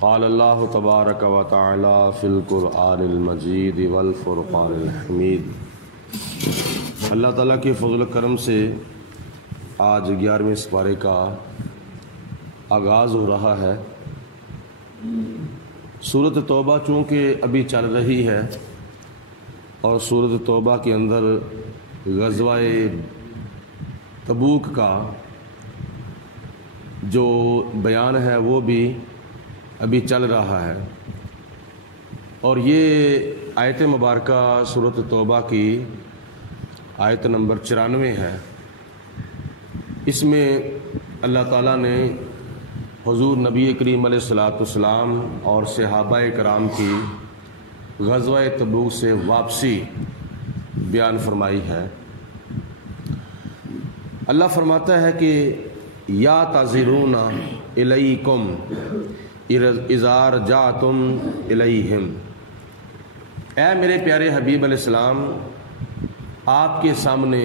قال اللہ تبارک و تعالی فی القرآن المجید والفرقان الحمید۔ اللہ تعالیٰ کے فضل و کرم سے آج 11ویں سپارے کا آغاز ہو رہا ہے۔ سورۃ توبہ چونکہ ابھی چل رہی ہے اور سورۃ توبہ کے اندر غزوہ تبوک کا جو بیان ہے وہ بھی ابھی چل رہا ہے، اور یہ آیت مبارکہ سورۃ توبہ کی آیت نمبر 94 ہے۔ اس میں اللہ تعالیٰ نے حضور نبی کریم علیہ الصلوۃ والسلام اور صحابہ کرام کی غزوہ تبوک سے واپسی بیان فرمائی ہے۔ اللہ فرماتا ہے کہ یا تعذرون الیکم اذا رجعتم الیہم، اے میرے پیارے حبیب علیہ السلام، آپ کے سامنے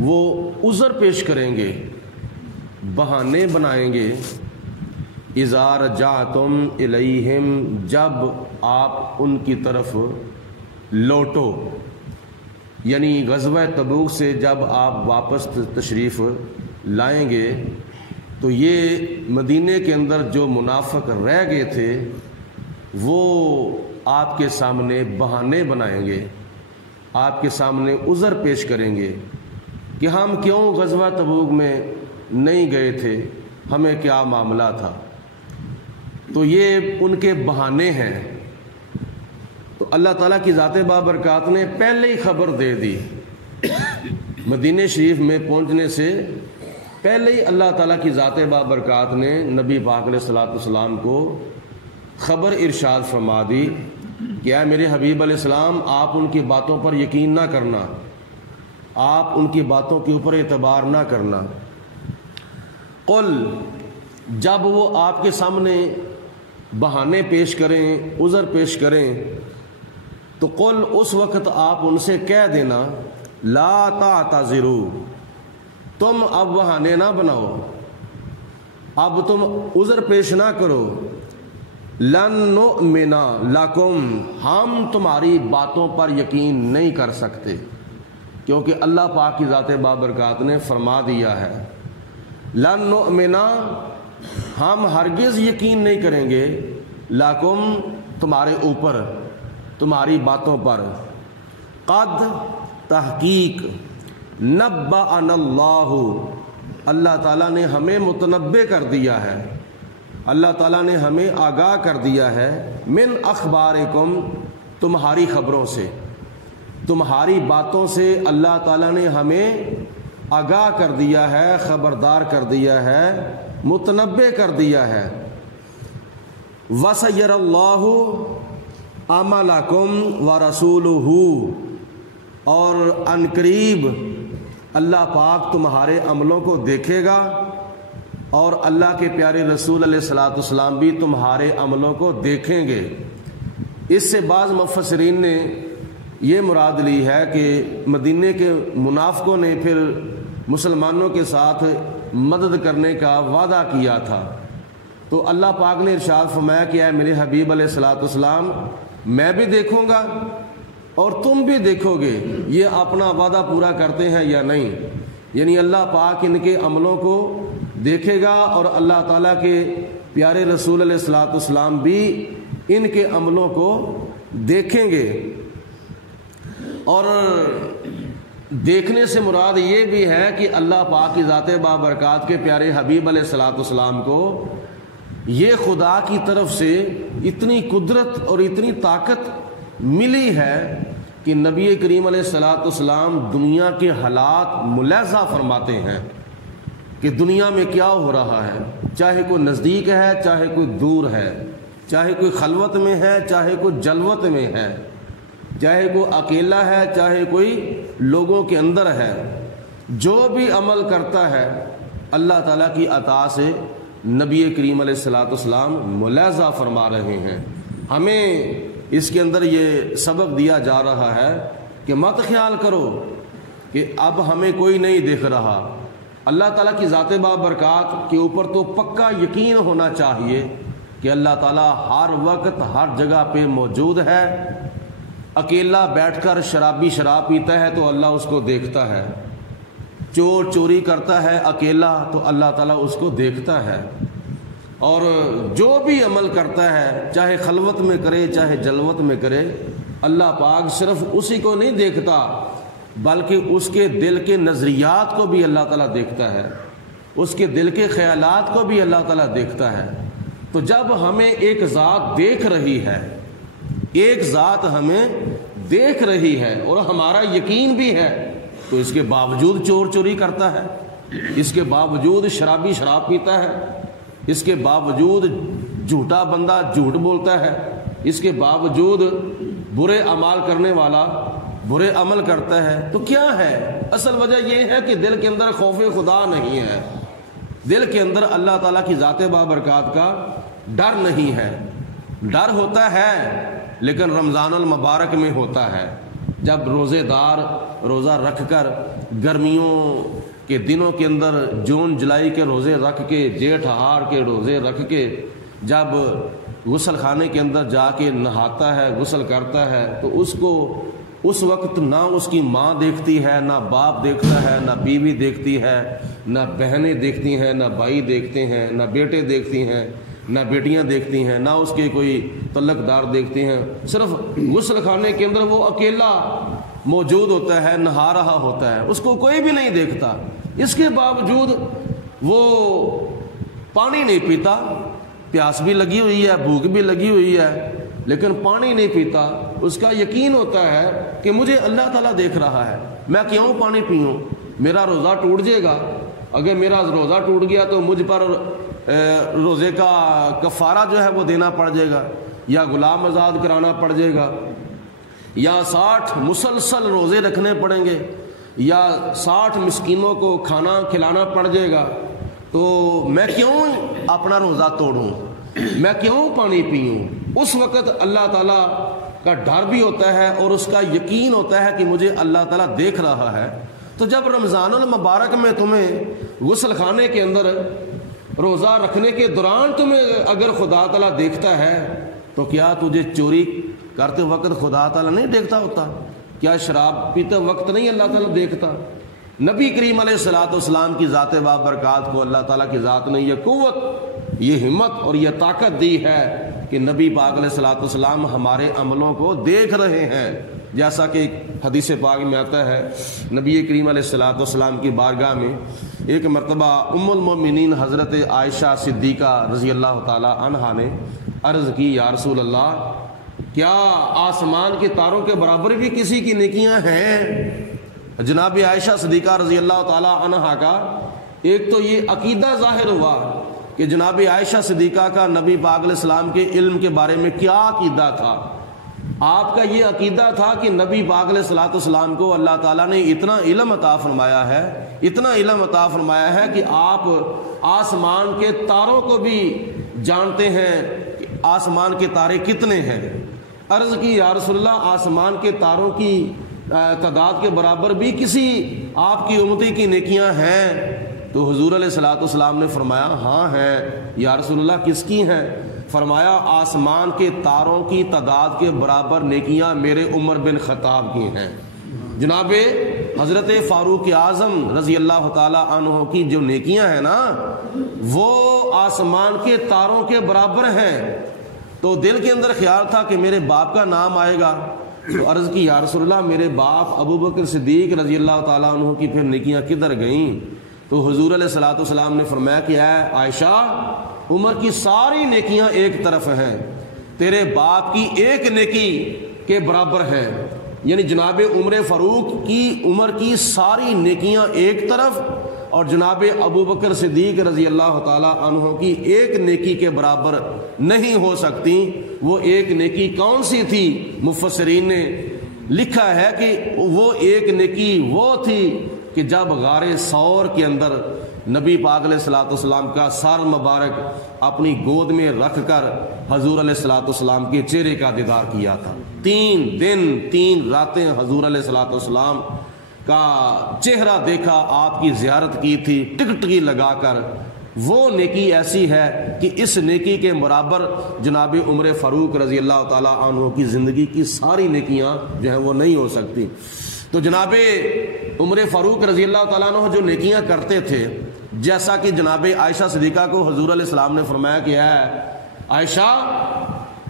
وہ عذر پیش کریں گے، بہانے بنائیں گے، اذا رجعتم الیہم، جب آپ ان کی طرف لوٹو، یعنی غزوہ تبوک سے جب آپ واپس تشریف لائیں گے تو یہ مدینے کے اندر جو منافق رہ گئے تھے وہ آپ کے سامنے بہانے بنائیں گے، آپ کے سامنے عذر پیش کریں گے کہ ہم کیوں غزوہ تبوک میں نہیں گئے تھے، ہمیں کیا معاملہ تھا۔ تو یہ ان کے بہانے ہیں۔ تو اللہ تعالیٰ کی ذات بابرکات نے پہلے ہی خبر دے دی، مدینہ شریف میں پہنچنے سے پہلے ہی اللہ تعالیٰ کی ذات بابرکات نے نبی پاک علیہ الصلوۃ والسلام کو خبر ارشاد فرما دی کہ اے میرے حبیب علیہ السلام، آپ ان کی باتوں پر یقین نہ کرنا، آپ ان کی باتوں کے اوپر اعتبار نہ کرنا۔ قل، جب وہ آپ کے سامنے بہانے پیش کریں، عذر پیش کریں، تو قل، اس وقت آپ ان سے کہہ دینا، لا تعتذروا، تم اب بہانے نہ بناؤ، اب تم عذر پیش نہ کرو، لن نؤمن لکم، ہم تمہاری باتوں پر یقین نہیں کر سکتے، کیونکہ اللہ پاک کی ذات بابرکات نے فرما دیا ہے، لن نؤمن، ہم ہرگز یقین نہیں کریں گے، لکم، تمہارے اوپر، تمہاری باتوں پر، قد، تحقیق، نبأنا اللہ، اللہ تعالیٰ نے ہمیں متنبع کر دیا ہے، اللہ تعالیٰ نے ہمیں آگاہ کر دیا ہے، من اخبارکم، تمہاری خبروں سے، تمہاری باتوں سے اللہ تعالیٰ نے ہمیں آگاہ کر دیا ہے، خبردار کر دیا ہے، متنبع کر دیا ہے۔ وَسَيَّرَ اللَّهُ عَمَلَكُمْ وَرَسُولُهُ، اور عنقریب اللہ پاک تمہارے عملوں کو دیکھے گا، اور اللہ کے پیارے رسول علیہ الصلوۃ والسلام بھی تمہارے عملوں کو دیکھیں گے۔ اس سے بعض مفسرین نے یہ مراد لی ہے کہ مدینے کے منافقوں نے پھر مسلمانوں کے ساتھ مدد کرنے کا وعدہ کیا تھا، تو اللہ پاک نے ارشاد فرمایا کہ اے میرے حبیب علیہ الصلوۃ والسلام، میں بھی دیکھوں گا اور تم بھی دیکھو گے یہ اپنا وعدہ پورا کرتے ہیں یا نہیں، یعنی اللہ پاک ان کے عملوں کو دیکھے گا اور اللہ تعالیٰ کے پیارے رسول علیہ الصلوۃ والسلام بھی ان کے عملوں کو دیکھیں گے۔ اور دیکھنے سے مراد یہ بھی ہے کہ اللہ پاک کی ذات بابرکات کے پیارے حبیب علیہ الصلوۃ والسلام کو یہ خدا کی طرف سے اتنی قدرت اور اتنی طاقت ملی ہے کہ نبی کریم علیہ الصلوۃ والسلام دنیا کے حالات ملاحظہ فرماتے ہیں کہ دنیا میں کیا ہو رہا ہے، چاہے کوئی نزدیک ہے، چاہے کوئی دور ہے، چاہے کوئی خلوت میں ہے، چاہے کوئی جلوت میں ہے، چاہے کوئی اکیلا ہے، چاہے کوئی لوگوں کے اندر ہے، جو بھی عمل کرتا ہے اللہ تعالیٰ کی عطا سے نبی کریم علیہ الصلوۃ والسلام ملاحظہ فرما رہے ہیں۔ ہمیں اس کے اندر یہ سبق دیا جا رہا ہے کہ مت خیال کرو کہ اب ہمیں کوئی نہیں دیکھ رہا، اللہ تعالیٰ کی ذات بابرکات کے اوپر تو پکا یقین ہونا چاہیے کہ اللہ تعالیٰ ہر وقت ہر جگہ پہ موجود ہے۔ اکیلا بیٹھ کر شرابی شراب پیتا ہے تو اللہ اس کو دیکھتا ہے، چور چوری کرتا ہے اکیلا تو اللہ تعالیٰ اس کو دیکھتا ہے، اور جو بھی عمل کرتا ہے چاہے خلوت میں کرے چاہے جلوت میں کرے، اللہ پاک صرف اسی کو نہیں دیکھتا بلکہ اس کے دل کے نظریات کو بھی اللہ تعالیٰ دیکھتا ہے، اس کے دل کے خیالات کو بھی اللہ تعالیٰ دیکھتا ہے۔ تو جب ہمیں ایک ذات دیکھ رہی ہے، ایک ذات ہمیں دیکھ رہی ہے اور ہمارا یقین بھی ہے، تو اس کے باوجود چور چوری کرتا ہے، اس کے باوجود شرابی شراب پیتا ہے، اس کے باوجود جھوٹا بندہ جھوٹ بولتا ہے، اس کے باوجود برے اعمال کرنے والا برے عمل کرتا ہے، تو کیا ہے؟ اصل وجہ یہ ہے کہ دل کے اندر خوف خدا نہیں ہے، دل کے اندر اللہ تعالیٰ کی ذات بابرکات کا ڈر نہیں ہے۔ ڈر ہوتا ہے لیکن رمضان المبارک میں ہوتا ہے، جب روزے دار روزہ رکھ کر گرمیوں کے دنوں کے اندر جون جولائی کے روزے رکھ کے جیٹھ ہار کے روزے رکھ کے جب غسل خانے کے اندر جا کے نہاتا ہے غسل کرتا ہے تو اس کو اس وقت نہ اس کی ماں دیکھتی ہے، نہ باپ دیکھتا ہے، نہ بیوی دیکھتی ہے، نہ بہنیں دیکھتی ہیں، نہ بھائی دیکھتے ہیں، نہ بیٹے دیکھتی ہیں، نہ بیٹیاں دیکھتی ہیں، نہ اس کے کوئی تعلق دار دیکھتے ہیں، صرف غسل خانے کے اندر وہ اکیلا موجود ہوتا ہے، نہا رہا ہوتا ہے، اس کو کوئی بھی نہیں دیکھتا۔ اس کے باوجود وہ پانی نہیں پیتا، پیاس بھی لگی ہوئی ہے، بھوک بھی لگی ہوئی ہے، لیکن پانی نہیں پیتا۔ اس کا یقین ہوتا ہے کہ مجھے اللہ تعالیٰ دیکھ رہا ہے، میں کیوں پانی پیوں، میرا روزہ ٹوٹ جائے گا، اگر میرا روزہ ٹوٹ گیا تو مجھ پر روزے کا کفارہ جو ہے وہ دینا پڑ جائے گا، یا غلام آزاد کرانا پڑ جائے گا، یا 60 مسلسل روزے رکھنے پڑیں گے، یا 60 مسکینوں کو کھانا کھلانا پڑ جائے گا، تو میں کیوں اپنا روزہ توڑوں، میں کیوں پانی پیوں۔ اس وقت اللہ تعالیٰ کا ڈر بھی ہوتا ہے اور اس کا یقین ہوتا ہے کہ مجھے اللہ تعالیٰ دیکھ رہا ہے۔ تو جب رمضان المبارک میں تمہیں غسل خانے کے اندر روزہ رکھنے کے دوران تمہیں اگر خدا تعالیٰ دیکھتا ہے تو کیا تجھے چوری کرتے وقت خدا تعالیٰ نہیں دیکھتا ہوتا؟ کیا شراب پیتے وقت نہیں اللہ تعالیٰ دیکھتا؟ نبی کریم علیہ الصلوۃ والسلام کی ذات بابرکات کو اللہ تعالیٰ کی ذات نے یہ قوت، یہ ہمت اور یہ طاقت دی ہے کہ نبی پاک علیہ الصلوۃ والسلام ہمارے عملوں کو دیکھ رہے ہیں، جیسا کہ حدیث پاک میں آتا ہے نبی کریم علیہ الصلوۃ والسلام کی بارگاہ میں ایک مرتبہ ام المؤمنین حضرت عائشہ صدیقہ رضی اللہ تعالی عنہا نے عرض کی، یا رسول اللہ، کیا آسمان کے تاروں کے برابر بھی کسی کی نیکیاں ہیں؟ جناب عائشہ صدیقہ رضی اللہ تعالی عنہا کا ایک تو یہ عقیدہ ظاہر ہوا کہ جناب عائشہ صدیقہ کا نبی پاک علیہ السلام کے علم کے بارے میں کیا عقیدہ تھا۔ آپ کا یہ عقیدہ تھا کہ نبی پاک علیہ الصلوۃ والسلام کو اللہ تعالیٰ نے اتنا علم عطا فرمایا ہے، اتنا علم عطا فرمایا ہے کہ آپ آسمان کے تاروں کو بھی جانتے ہیں کہ آسمان کے تارے کتنے ہیں۔ عرض کی، یا رسول اللہ، آسمان کے تاروں کی تعداد کے برابر بھی کسی آپ کی امتی کی نیکیاں ہیں؟ تو حضور علیہ الصلوۃ والسلام نے فرمایا، ہاں ہیں۔ یا رسول اللہ، کس کی ہیں؟ فرمایا، آسمان کے تاروں کی تعداد کے برابر نیکیاں میرے عمر بن خطاب کی ہیں۔ جناب حضرت فاروق اعظم رضی اللہ تعالی عنہ کی جو نیکیاں ہیں نا، وہ آسمان کے تاروں کے برابر ہیں۔ تو دل کے اندر خیال تھا کہ میرے باپ کا نام آئے گا، تو عرض کی، یا رسول اللہ، میرے باپ ابو بکر صدیق رضی اللہ تعالیٰ عنہ کی پھر نیکیاں کدھر گئیں؟ تو حضور علیہ الصلوۃ والسلام نے فرمایا کہ اے عائشہ، عمر کی ساری نیکیاں ایک طرف ہیں، تیرے باپ کی ایک نیکی کے برابر ہیں، یعنی جناب عمر فاروق کی عمر کی ساری نیکیاں ایک طرف اور جناب ابو بکر صدیق رضی اللہ تعالی عنہ کی ایک نیکی کے برابر نہیں ہو سکتی۔ وہ ایک نیکی کون سی تھی؟ مفسرین نے لکھا ہے کہ وہ ایک نیکی وہ تھی کہ جب غار ثور کے اندر نبی پاک علیہ الصلوۃ والسلام کا سر مبارک اپنی گود میں رکھ کر حضور علیہ الصلوۃ والسلام کے چہرے کا دیدار کیا تھا۔ 3 دن 3 راتیں حضور علیہ الصلوۃ والسلام کا چہرہ دیکھا، آپ کی زیارت کی تھی ٹکٹ کی لگا کر، وہ نیکی ایسی ہے کہ اس نیکی کے برابر جناب عمر فاروق رضی اللہ تعالیٰ عنہ کی زندگی کی ساری نیکیاں جو ہیں وہ نہیں ہو سکتی۔ تو جناب عمر فاروق رضی اللہ تعالیٰ عنہ جو نیکیاں کرتے تھے، جیسا کہ جناب عائشہ صدیقہ کو حضور علیہ السلام نے فرمایا کہ ہے عائشہ،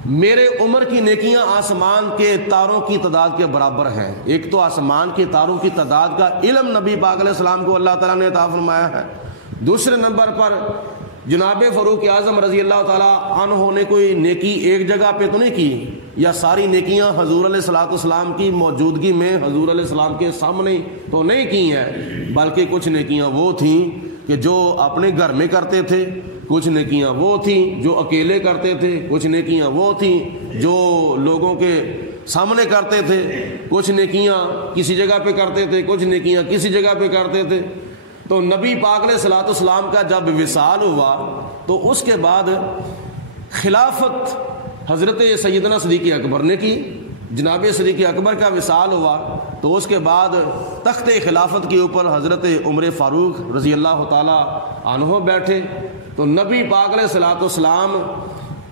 میرے عمر کی نیکیاں آسمان کے تاروں کی تعداد کے برابر ہیں۔ ایک تو آسمان کے تاروں کی تعداد کا علم نبی پاک علیہ السلام کو اللہ تعالیٰ نے عطا فرمایا ہے، دوسرے نمبر پر جناب فاروق اعظم رضی اللہ تعالیٰ عنہ نے کوئی نیکی ایک جگہ پہ تو نہیں کی، یا ساری نیکیاں حضور علیہ الصلوۃ والسلام کی موجودگی میں حضور علیہ السلام کے سامنے تو نہیں کی ہیں، بلکہ کچھ نیکیاں وہ تھیں کہ جو اپنے گھر میں کرتے تھے، کچھ نیکیاں وہ تھیں جو اکیلے کرتے تھے، کچھ نیکیاں وہ تھیں جو لوگوں کے سامنے کرتے تھے، کچھ نیکیاں کسی جگہ پہ کرتے تھے، کچھ نیکیاں کسی جگہ پہ کرتے تھے۔ تو نبی پاک علیہ الصلوۃ والسلام کا جب وصال ہوا تو اس کے بعد خلافت حضرت سیدنا صدیق اکبر نے کی۔ جناب صدیق اکبر کا وصال ہوا تو اس کے بعد تخت خلافت کے اوپر حضرت عمر فاروق رضی اللہ تعالی عنہ بیٹھے۔ تو نبی پاک علیہ الصلوۃ والسلام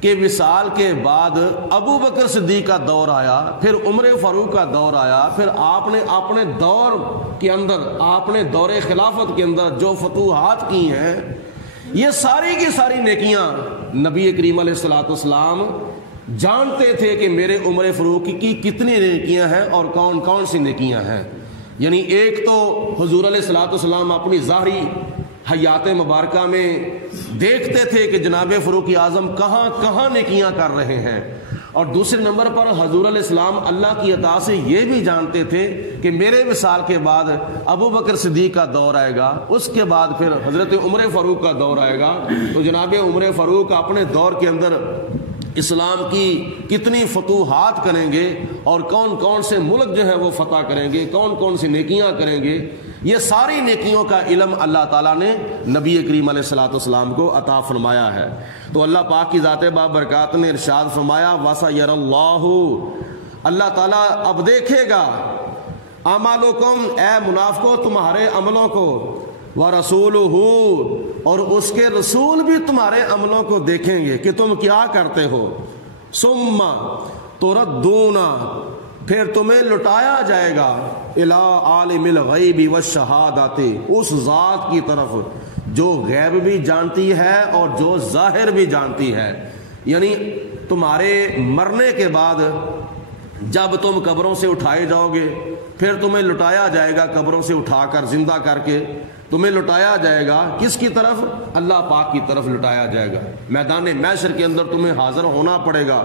کے وصال کے بعد ابو بکر صدیق کا دور آیا، پھر عمر فاروق کا دور آیا، پھر آپ نے اپنے دور کے اندر، آپ نے دور خلافت کے اندر جو فتوحات کی ہیں، یہ ساری کی ساری نیکیاں نبی کریم علیہ الصلوۃ والسلام جانتے تھے کہ میرے عمر فاروق کی کتنی نیکیاں ہیں اور کون کون سی نیکیاں ہیں۔ یعنی ایک تو حضور علیہ الصلوۃ والسلام اپنی ظاہری حیات مبارکہ میں دیکھتے تھے کہ جناب فاروق اعظم کہاں کہاں نیکیاں کر رہے ہیں، اور دوسرے نمبر پر حضور علیہ السلام اللہ کی عطا سے یہ بھی جانتے تھے کہ میرے وصال کے بعد ابو بکر صدیق کا دور آئے گا، اس کے بعد پھر حضرت عمر فاروق کا دور آئے گا۔ تو جناب عمر فاروق اپنے دور کے اندر اسلام کی کتنی فتوحات کریں گے اور کون کون سے ملک جو ہے وہ فتح کریں گے، کون کون سی نیکیاں کریں گے، یہ ساری نیکیوں کا علم اللہ تعالیٰ نے نبی کریم علیہ الصلوۃ والسلام کو عطا فرمایا ہے۔ تو اللہ پاک کی ذات بابرکات نے ارشاد فرمایا وَسَيَرَ اللَّهُ، اللہ تعالیٰ اب دیکھے گا اعمالکم، اے منافقوں تمہارے عملوں کو، وَرَسُولُهُ، اور اس کے رسول بھی تمہارے عملوں کو دیکھیں گے کہ تم کیا کرتے ہو۔ ثُمَّ تُرَدُّونَ، پھر تمہیں لٹایا جائے گا الی عالم الغیب والشہادۃ، اس ذات کی طرف جو غیب بھی جانتی ہے اور جو ظاہر بھی جانتی ہے۔ یعنی تمہارے مرنے کے بعد جب تم قبروں سے اٹھائے جاؤ گے، پھر تمہیں لٹایا جائے گا قبروں سے اٹھا کر، زندہ کر کے تمہیں لٹایا جائے گا کس کی طرف؟ اللہ پاک کی طرف لٹایا جائے گا۔ میدان محشر کے اندر تمہیں حاضر ہونا پڑے گا،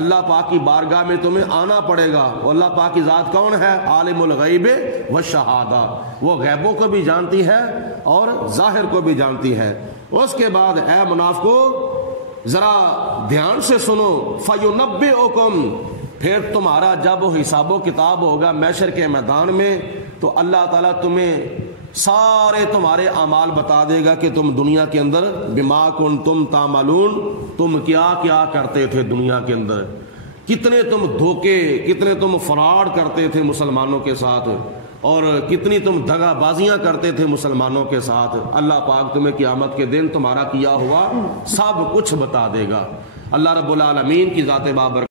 اللہ پاک کی بارگاہ میں تمہیں آنا پڑے گا۔ اور اللہ پاک کی ذات کون ہے؟ عالم الغیب والشہادہ، وہ غیبوں کو بھی جانتی ہے اور ظاہر کو بھی جانتی ہے۔ اس کے بعد اے منافقو ذرا دھیان سے سنو، فَيُنَبِّئُكُمْ، پھر تمہارا جب حساب و کتاب ہوگا محشر کے میدان میں تو اللہ تعالیٰ تمہیں سارے تمہارے اعمال بتا دے گا کہ تم دنیا کے اندر بما کنتم تعملون، تم کیا کیا کرتے تھے دنیا کے اندر، کتنے تم دھوکے، کتنے تم فراڈ کرتے تھے مسلمانوں کے ساتھ، اور کتنی تم دغا بازیاں کرتے تھے مسلمانوں کے ساتھ۔ اللہ پاک تمہیں قیامت کے دن تمہارا کیا ہوا سب کچھ بتا دے گا۔ اللہ رب العالمین کی ذات بابر